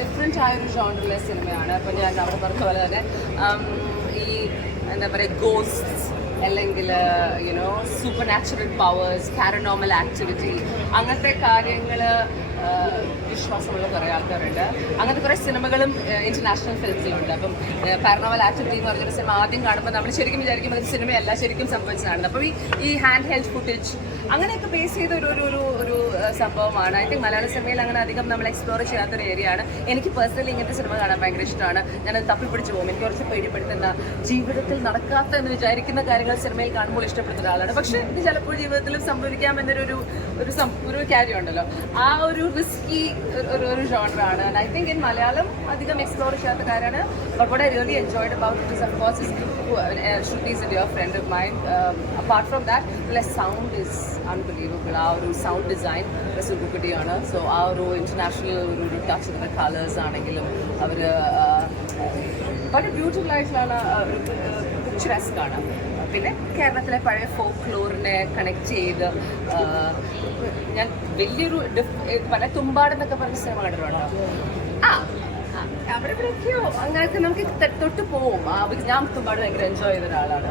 Different ആയൊരു ജോണറിലെ സിനിമയാണ്. അപ്പോൾ ഞാൻ അവിടെ പറഞ്ഞ പോലെ തന്നെ ഈ എന്താ പറയുക ഗോസ്റ്റ്സ് അല്ലെങ്കിൽ you know super natural powers, paranormal activity, അങ്ങനത്തെ കാര്യങ്ങൾ വിശ്വാസമുള്ള കുറേ ആൾക്കാരുണ്ട്. അങ്ങനത്തെ കുറേ സിനിമകളും ഇൻ്റർനാഷണൽ ഫിലിംസിലുണ്ട്. അപ്പം പാരനോമൽ ആക്ടിവിറ്റി എന്ന് പറഞ്ഞൊരു സിനിമ ആദ്യം കാണുമ്പോൾ നമ്മൾ ശരിക്കും വിചാരിക്കും അതൊരു സിനിമയല്ല, ശരിക്കും സംഭവിച്ചതാണ്. അപ്പോൾ ഈ ഹാൻഡ് ഹെൽഡ് ഫുട്ടേജ് അങ്ങനെയൊക്കെ ബേസ് ചെയ്ത ഒരു സംഭവമാണ്. ഐ തിങ്ക് മലയാള സിനിമയിൽ അങ്ങനെ അധികം നമ്മൾ എക്സ്പ്ലോർ ചെയ്യാത്തൊരു ഏരിയയാണ്. എനിക്ക് പേഴ്സണലി ഇങ്ങനത്തെ സിനിമ കാണാൻ ഭയങ്കര ഇഷ്ടമാണ്. ഞാനത് തപ്പിപ്പിടിച്ച് പോകും. എനിക്ക് കുറച്ച് പേടിപ്പെടുത്തുന്ന, ജീവിതത്തിൽ നടക്കാത്ത എന്ന് വിചാരിക്കുന്ന കാര്യങ്ങൾ സിനിമയിൽ കാണുമ്പോൾ ഇഷ്ടപ്പെടുന്ന ഒരാളാണ്. പക്ഷേ ഇത് ചിലപ്പോൾ ജീവിതത്തിലും സംഭവിക്കാമെന്നൊരു കാര്യമുണ്ടല്ലോ. ആ ഒരു റിസ്കി ഒരു ജോണറാണ്. And I think in Malayalam അധികം എക്സ്പ്ലോർ ചെയ്യാത്ത കാര്യമാണ്. But what I really enjoyed about it is of course Shruti is a dear friend of mine. Apart from that, the sound is unbelievable. ആ ഒരു സൗണ്ട് ഡിസൈൻ സുഖുക്കുട്ടിയാണ്. സോ ആ ഒരു international ഒരു touch ചെയ്യുന്ന colours ആണെങ്കിലും അവർ വളരെ ബ്യൂട്ടിഫുൾ ആയിട്ടുള്ള പിക്ചറസ്ക് ആണ്. പിന്നെ കേരളത്തിലെ പഴയ ഫോക്ക് ലോറിനെ കണക്ട് ചെയ്ത് ഞാൻ വലിയൊരു പല തുമ്പാടെന്നൊക്കെ പറഞ്ഞ സിനിമ കണ്ടിട്ടുണ്ടോ? അവിടെ ഇവിടെയൊക്കെയോ അങ്ങനെയൊക്കെ നമുക്ക് തൊട്ട് പോവും. ഞാൻ തുമ്പാട് ഭയങ്കര എൻജോയ് ചെയ്ത ഒരാളാണ്.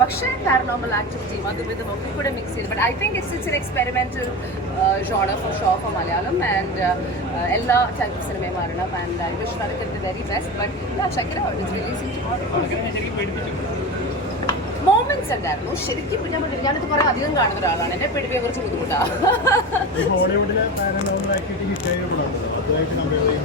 പക്ഷേ പാരനോമൽ ആക്ടിവിറ്റിയും അതും ഇതും ഒക്കെ കൂടെ മിക്സ് ചെയ്ത് but I think it's an experimental genre for show for Malayalam. And എല്ലാ ടൈപ്പ് ഓഫ് സിനിമയും മാറണം. And I wish that the very best. But check it out. It's releasing moments ഉണ്ടായിരുന്നു. ശരിക്കും ഞാനിത് കുറെ അധികം കാണുന്ന ഒരാളാണ്. എന്നെ പേടിപ്പിക്കാൻ കുറച്ച് ബുദ്ധിമുട്ടാണ്.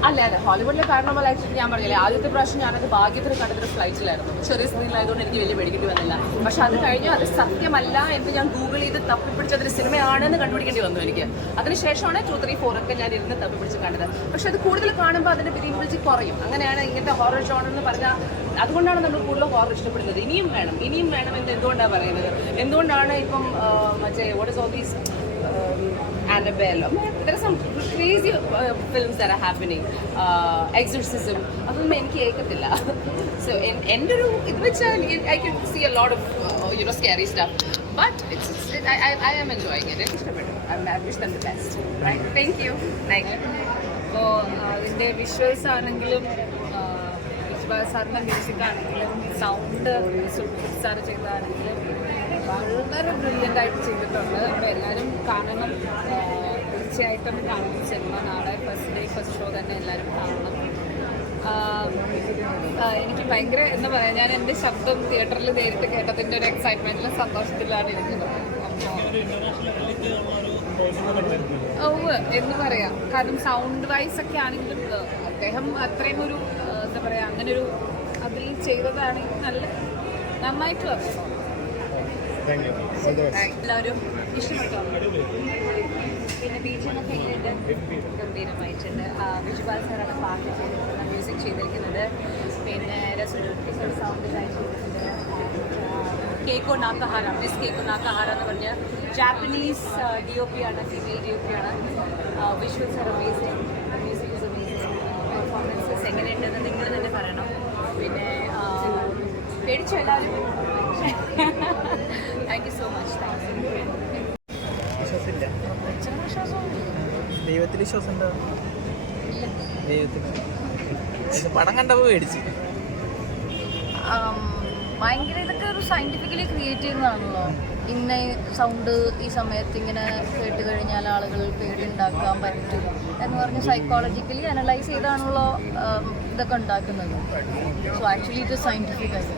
അല്ല ഹോളിവുഡിലെ പാരനോമൽ ആക്ടിവിറ്റി ഞാൻ പറഞ്ഞില്ലേ, ആദ്യത്തെ പ്രാവശ്യം ഞാനത് ഭാഗ്യത്തിന് കണ്ടതൊരു ഫ്ലൈറ്റിലായിരുന്നു. ചെറിയ സ്ക്രീനിലായതുകൊണ്ട് എനിക്ക് വലിയ പേടിക്കേണ്ടി വന്നില്ല. പക്ഷെ അത് കഴിഞ്ഞ് അത് സത്യമല്ല എന്ന് ഞാൻ ഗൂഗിൾ ചെയ്ത് തപ്പിപ്പിടിച്ച് അതൊരു സിനിമയാണെന്ന് കണ്ടുപിടിക്കേണ്ടി വന്നു എനിക്ക്. അതിനുശേഷമാണ് 2, 3, 4 ഒക്കെ ഞാൻ ഇരുന്ന് തപ്പിപ്പിടിച്ച് കണ്ടത്. പക്ഷെ അത് കൂടുതൽ കാണുമ്പോൾ അതിൻ്റെ ബിലീവബിലിറ്റി കുറയും. അങ്ങനെയാണ് ഇങ്ങനത്തെ ഹൊറർ ജോണർ എന്ന് പറഞ്ഞാൽ. അതുകൊണ്ടാണ് നമ്മൾ കൂടുതൽ ഹൊറർ ഇഷ്ടപ്പെടുന്നത്. ഇനിയും വേണം എന്ന് എന്തുകൊണ്ടാണ് പറയുന്നത്? എന്തുകൊണ്ടാണ് ഇപ്പം മറ്റേ what is all these Annabelle. There are some crazy films that are happening. Exorcism. അതൊന്നും എനിക്ക് കേൾക്കത്തില്ല. So എൻ്റെ ഒരു ഇത് വെച്ചാൽ I can see a lot of scary stuff. But I am enjoying it. എനിക്ക് ഇഷ്ടപ്പെട്ടു. I wish them the best. Right. Thank you. അപ്പോൾ അതിൻ്റെ വിഷ്വൽസ് ആണെങ്കിലും സാറിൻ്റെ മ്യൂസിക് ആണെങ്കിലും സൗണ്ട് സാറ് ചെയ്തതാണെങ്കിലും വളരെ ബ്രില്യൻ്റ് ആയിട്ട് ചെയ്തിട്ടുണ്ട്. അപ്പോൾ എല്ലാവരും കാണണം, തീർച്ചയായിട്ടും കാണണം സിനിമ. നാളെ ഫസ്റ്റ് ഷോ തന്നെ എല്ലാവരും കാണണം. എനിക്ക് ഭയങ്കര എന്താ പറയുക, ഞാൻ എൻ്റെ ശബ്ദം തിയേറ്ററിൽ നേരിട്ട് കേട്ടതിൻ്റെ ഒരു എക്സൈറ്റ്മെൻറ്റിലും സന്തോഷത്തിലാണ് ഇരിക്കുന്നത്. അപ്പോൾ എന്ന് പറയാം, കാരണം സൗണ്ട് വൈസ് ഒക്കെ ആണെങ്കിലും അദ്ദേഹം അത്രയും ഒരു എന്താ പറയുക അങ്ങനെ ഒരു അതിൽ ചെയ്തതാണെങ്കിൽ നന്നായിട്ട് അറിയാം. എല്ലാവരും ഇഷ്ടപ്പെട്ടോ? പിന്നെ ബീജിനൊക്കെ ഗംഭീരമായിട്ടുണ്ട്. വിജുപാൽ സാറാണ് പാട്ട് ചെയ്തിരിക്കുന്നത്, മ്യൂസിക് ചെയ്തിരിക്കുന്നത്. പിന്നെ രസൂർ സൗണ്ട് ഡിസൈൻ ചെയ്തിട്ടുണ്ട്. കേക്കോ നാക്കഹാര, മിസ് കേക്കോ നാക്കഹാര എന്ന് പറഞ്ഞ ജാപ്പനീസ് DOP ആണ്, ഫീമെയിൽ DOP ആണ്. Visuals are amazing, music is amazing. Performances എങ്ങനെയുണ്ടെന്ന് നിങ്ങൾ തന്നെ പറയണം. പിന്നെ പേടിച്ചു എല്ലാവരും. Thank you so much. ദൈവത്തിൽ വിശ്വാസമുണ്ടോ? ദൈവത്തിൽ പടം കണ്ടപ്പോൾ പേടിച്ചു. ഭയങ്കര ഇതൊക്കെ ഒരു സയൻറ്റിഫിക്കലി ക്രിയേറ്റ് ചെയ്യുന്നതാണല്ലോ. ഇന്ന സൗണ്ട് ഈ സമയത്ത് ഇങ്ങനെ കേട്ട് കഴിഞ്ഞാൽ ആളുകൾ പേടി ഉണ്ടാക്കാൻ പറ്റും എന്ന് പറഞ്ഞ് സൈക്കോളജിക്കലി അനലൈസ് ചെയ്താണല്ലോ ഇതൊക്കെ ഉണ്ടാക്കുന്നത്. സോ ആക്ച്വലി ഇത് സയൻറ്റിഫിക് ആയിട്ട്